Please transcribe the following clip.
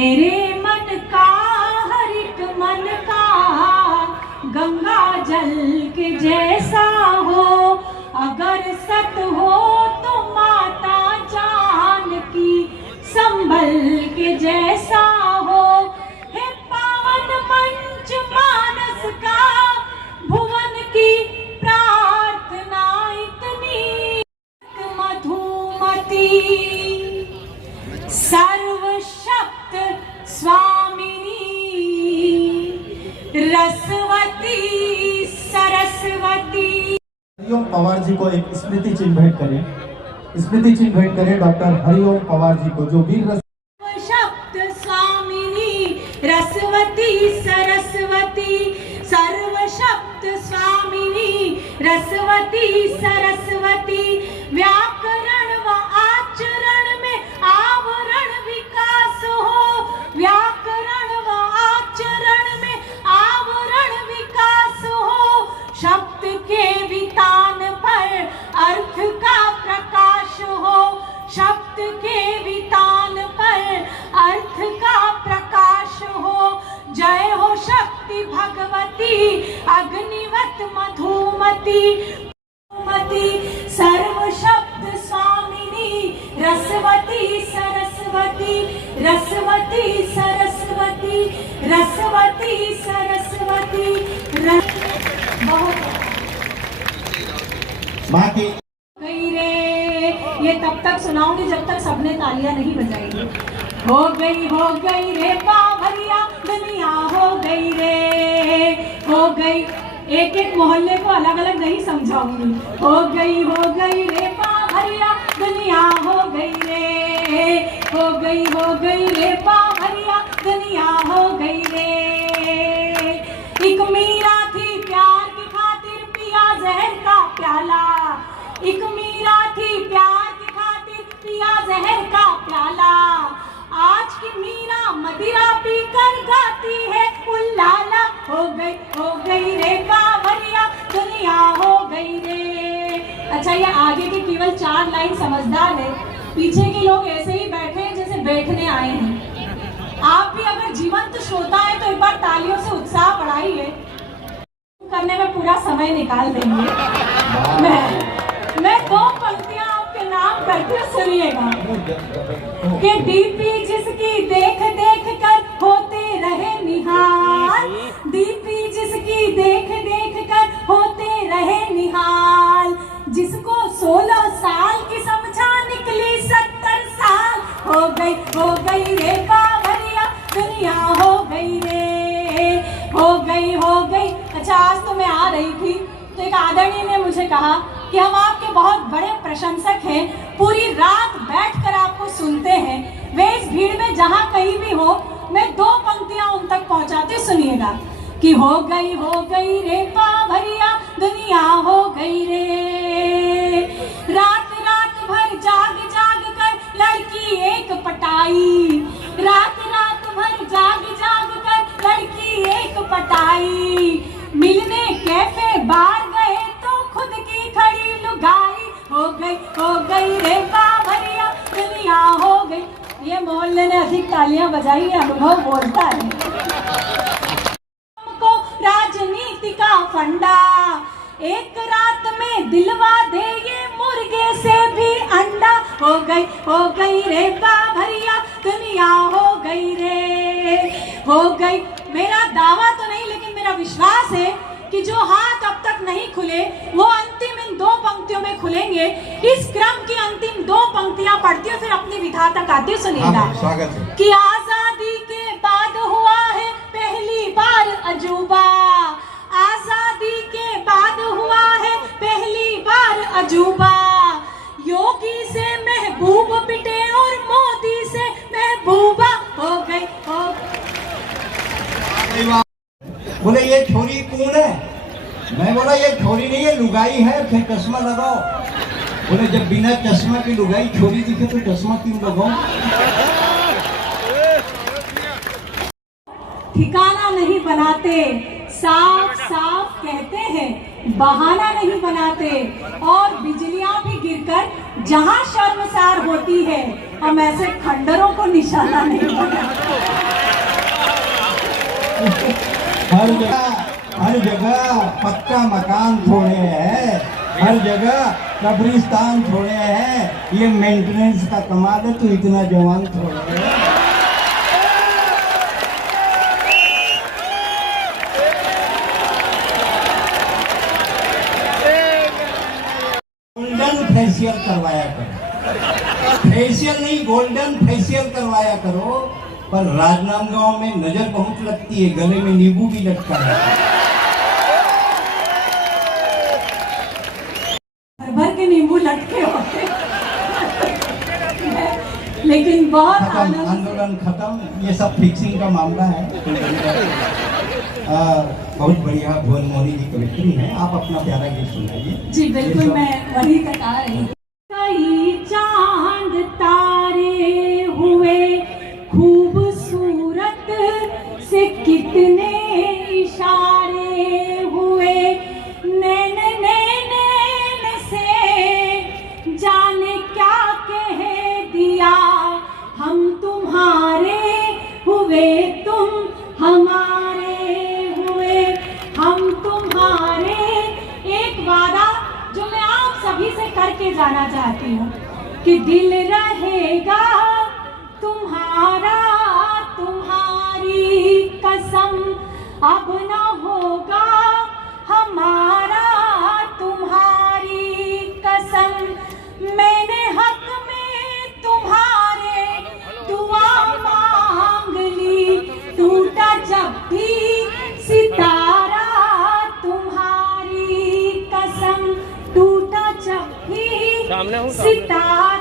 मेरे मन का हर एक मन का गंगा जल के जैसा हो, अगर सत हो तो माता जानकी संभल के जैसा हो। हे पावन मंच मानस का भुवन की प्रार्थना इतनी मधुमती, सर्वशक्त स्वामिनी रसवती सरस्वती। हरिओम पवार जी को एक स्मृति चिन्ह भेंट करें, स्मृति चिन्ह भेंट करें डॉक्टर हरिओम पवार जी को, जो वीर सर्वशक्त स्वामिनी रसवती सरस्वती, सर्वशक्त स्वामिनी रसवती सरस्वती। व्याकरण व आचरण में आवरण विकास हो, व्याकरण व आचरण में आवरण विकास हो। शब्द के वितान पर अर्थ का प्रकाश हो, शब्द के वितान पर अर्थ का प्रकाश हो। जय हो शक्ति भगवती अग्निवत मधुमती, सर्वशब्द स्वामिनी रसवती सरस्वती, रसवती सरस्वती, रसवती सरस्वती। माँ की गई रे, ये तब तक सुनाऊंगी जब तक सबने तालियां नहीं बजाएंगे। हो गई रे बावरिया दुनिया हो गई रे, हो गई। एक एक मोहल्ले को अलग अलग नहीं समझाऊंगी। हो गई रे बावरिया दुनिया हो गई रे, हो गई रे बावरिया दुनिया हो गई रे। एक मीरा थी प्यार की खातिर पिया जहर का प्याला, एक मीरा थी प्यार की खातिर पिया जहर का प्याला। आज की मीरा मदिरा पीकर गाती है उल्लाला। हो गई रे बावरिया दुनिया हो गई रे। अच्छा, ये आगे के केवल 4 लाइन समझदार है, पीछे के लोग ऐसे ही बैठे हैं जैसे बैठने आए हैं। आप भी अगर जीवंत श्रोता है तो एक बार तालियों से उत्साह बढ़ाइए, करने में पूरा समय निकाल देंगे। मैं 2 पंक्तियां आपके नाम करके सुनिएगा कि डीपी जिसकी देख देख कर होते रहे निहाल, डीपी जिसकी देख देख कर होते रहे निहाल। जिसको 16 साल की समझा निकली 70 साल। हो गई रे बावरिया दुनिया हो गई रे, हो गई। अच्छा, आज तो मैं आ रही थी तो एक आदरणीय ने मुझे कहा कि हम आपके बहुत बड़े प्रशंसक हैं, पूरी रात बैठकर आपको सुनते हैं। वे इस भीड़ में जहां कहीं भी हो, मैं 2 पंक्तियां उन तक पहुंचाती, सुनिएगा कि हो गई रे बावरिया दुनिया हो गई रे। रात रात भर जाग जाग कर लड़की एक पटाई, रात रात भर जाग जाग कर लड़की एक पटाई। मिलने कैफे बार गए तो खुद की खड़ी लुगाई। हो गई रे बावरिया दुनिया हो गई। ये मोहल्ले ने अधिक तालियां बजाई, है अनुभव बोलता है। को राजनीति का फंडा, एक रात में दिलवा दे ये मुर्गे से भी अंडा। हो गई रे बावरिया दुनिया हो गई रे, हो गई। मेरा दावा तो नहीं, लेकिन मेरा विश्वास है कि जो हाथ अब तक नहीं खुले वो अंतिम इन 2 पंक्तियों में खुलेंगे। इस क्रम की अंतिम 2 पंक्तियां पढ़ती हूँ, फिर अपनी विधा तक आती हूँ, सुनिएगा कि आजादी के बाद हुआ है पहली बार अजूबा, आजादी के बाद हुआ है पहली बार अजूबा। योगी से महबूब पिटे और मोदी से महबूबा। हो गई। बोले ये छोरी कौन है? मैं बोला ये छोरी नहीं है, लुगाई है, फिर चश्मा लगाओ। बोले जब बिना चश्मा की लुगाई छोरी दिखे तो चश्मा क्यों लगाओ? ठिकाना नहीं बनाते, साफ साफ कहते हैं बहाना नहीं बनाते और बिजलियां भी गिरकर जहां शर्मसार होती है, हम ऐसे खंडरों को निशाना नहीं बनाते। हर जगह पक्का मकान थोड़े हैं, हर जगह कब्रिस्तान थोड़े हैं। ये मेंटेनेंस का कमाल है, तो इतना जवान थोड़े है। गोल्डन फेशियल करवाया करो, फेशियल नहीं गोल्डन फेशियल करवाया करो। पर राजनांदगांव में नजर बहुत लगती है, गले में नींबू भी लगता है। भर के नींबू लटके होते लेकिन बहुत खत्म, आंदोलन खत्म, ये सब फिक्सिंग का मामला है। बहुत बढ़िया भुवन मोहनी जी कवित्री है, आप अपना प्यारा गीत सुनाइए। जी बिल्कुल, मैं वही तक आ रही हूँ। कई चांद तारे हुए खूबसूरत से, कितने इशारे हुए, नैन नैन से जाने क्या कह दिया। हम तुम्हारे हुए, तुम हमारे हुए, हम तुम्हारे। एक वादा जो मैं आप सभी से करके जाना चाहती हूँ कि दिल रहेगा तुम्हारा, तुम्हारी कसम अब न होगा हमारा, तुम्हारी कसम। मैंने हक में तुम्हारे दुआ मांग ली, टूटा जब भी सितारा, तुम्हारी कसम, टूटा जब भी सितारा।